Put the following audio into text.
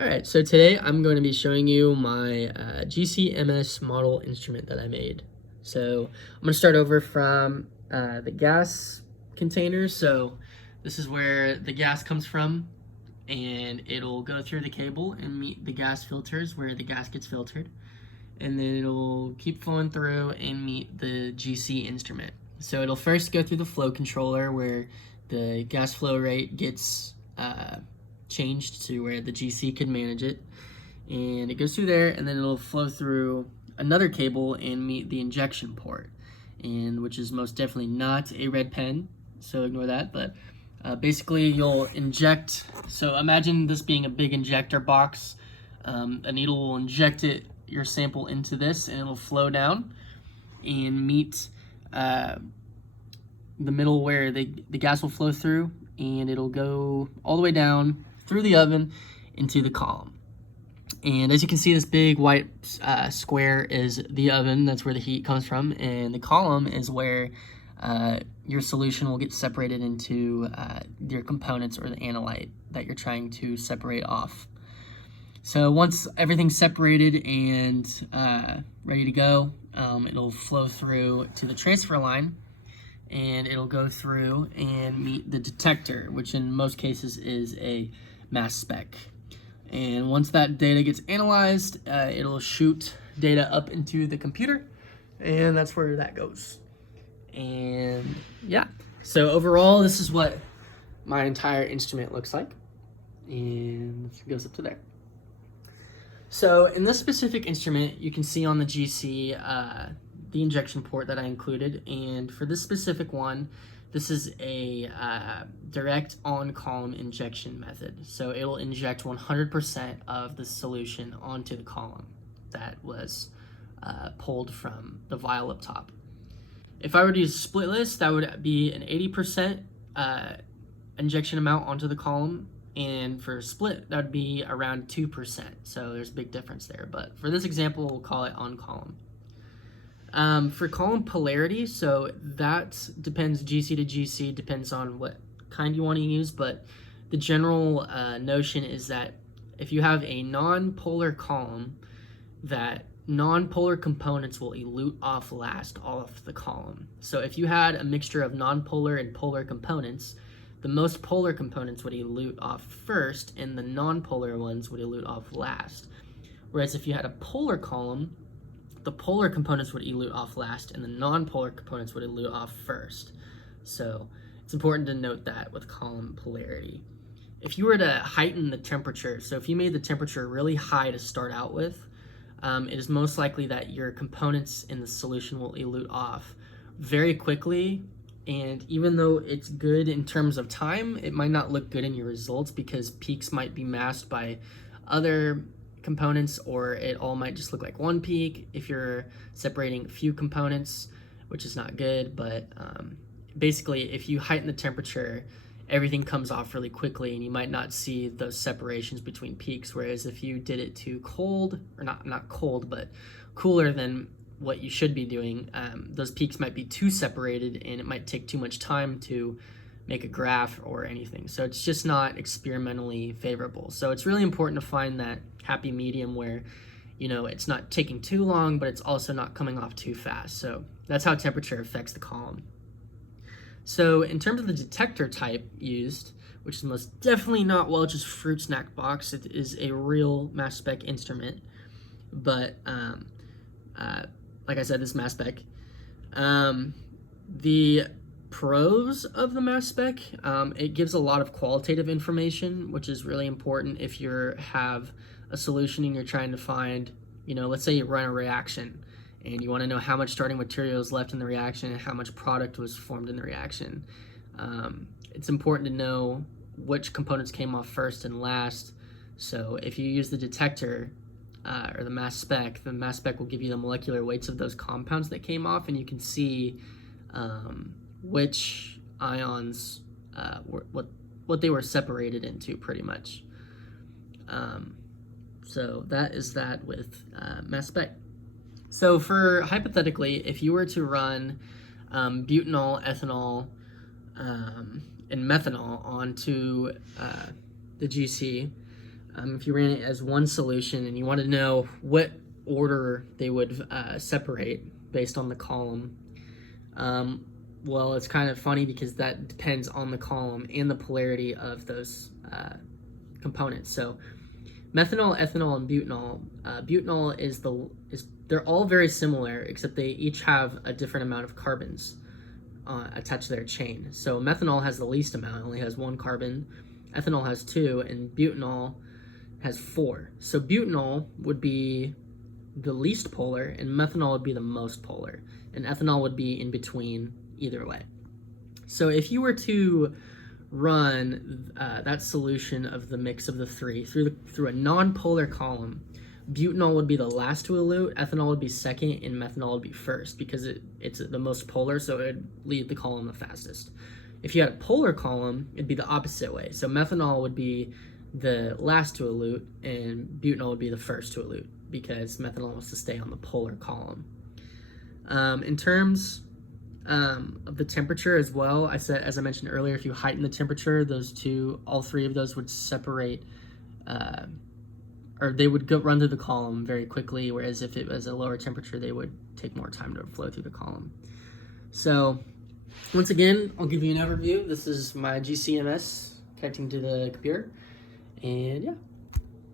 Alright, so today I'm going to be showing you my GCMS model instrument that I made. So I'm going to start over from the gas container. So this is where the gas comes from, and it'll go through the cable and meet the gas filters where the gas gets filtered. And then it'll keep flowing through and meet the GC instrument. So it'll first go through the flow controller where the gas flow rate gets changed to where the GC can manage it, and it goes through there, and then it'll flow through another cable and meet the injection port, and which is most definitely not a red pen, so ignore that. But basically you'll inject, so imagine this being a big injector box. A needle will inject your sample into this, and it'll flow down and meet the middle where the gas will flow through, and it'll go all the way down through the oven into the column. And as you can see, this big white square is the oven. That's where the heat comes from. And the column is where your solution will get separated into your components or the analyte that you're trying to separate off. So once everything's separated and ready to go, it'll flow through to the transfer line, and it'll go through and meet the detector, which in most cases is a mass spec. And once that data gets analyzed, it'll shoot data up into the computer, and that's where that goes. And yeah, so overall, this is what my entire instrument looks like, and it goes up to there. So in this specific instrument, you can see on the GC the injection port that I included, and for this specific one, this is a direct on-column injection method. So it'll inject 100% of the solution onto the column that was pulled from the vial up top. If I were to use a splitless, that would be an 80% injection amount onto the column, and for split, that would be around 2%. So there's a big difference there, but for this example, we'll call it on column. For column polarity, so that depends GC to GC, depends on what kind you want to use, but the general notion is that if you have a non-polar column, that non-polar components will elute off last off the column. So if you had a mixture of non-polar and polar components, the most polar components would elute off first, and the non-polar ones would elute off last. Whereas if you had a polar column, the polar components would elute off last, and the non-polar components would elute off first. So it's important to note that with column polarity. If you were to heighten the temperature, so if you made the temperature really high to start out with, it is most likely that your components in the solution will elute off very quickly. And even though it's good in terms of time, it might not look good in your results because peaks might be masked by other components, or it all might just look like one peak if you're separating a few components, which is not good. But basically, if you heighten the temperature, everything comes off really quickly, and you might not see those separations between peaks. Whereas if you did it too cold, or not cold, but cooler than what you should be doing, those peaks might be too separated, and it might take too much time to make a graph or anything. So it's just not experimentally favorable. So it's really important to find that happy medium where, you know, it's not taking too long, but it's also not coming off too fast. So that's how temperature affects the column. So in terms of the detector type used, which is most definitely not Welch's fruit snack box, it is a real mass spec instrument. But like I said, this mass spec. The pros of the mass spec, it gives a lot of qualitative information, which is really important if you have a solution and you're trying to find, you know, let's say you run a reaction and you want to know how much starting material is left in the reaction and how much product was formed in the reaction. It's important to know which components came off first and last. So if you use the detector or the mass spec will give you the molecular weights of those compounds that came off, and you can see which ions, what they were separated into, pretty much. So that is that with mass spec. So for hypothetically, if you were to run butanol, ethanol, and methanol onto the GC, if you ran it as one solution and you want to know what order they would separate based on the column, well, it's kind of funny because that depends on the column and the polarity of those components. So methanol, ethanol, and butanol. Butanol is they're all very similar, except they each have a different amount of carbons attached to their chain. So methanol has the least amount, only has 1 carbon. Ethanol has 2, and butanol has 4. So butanol would be the least polar, and methanol would be the most polar, and ethanol would be in between either way. So if you were to run that solution of the mix of the three through a non-polar column, butanol would be the last to elute, ethanol would be second, and methanol would be first because it's the most polar, so it would leave the column the fastest. If you had a polar column, it'd be the opposite way. So methanol would be the last to elute, and butanol would be the first to elute because methanol wants to stay on the polar column. In terms of the temperature as well, as I mentioned earlier, if you heighten the temperature, all three of those would separate, or they would run through the column very quickly, whereas if it was a lower temperature, they would take more time to flow through the column. So once again, I'll give you an overview. This is my GCMS connecting to the computer, and yeah.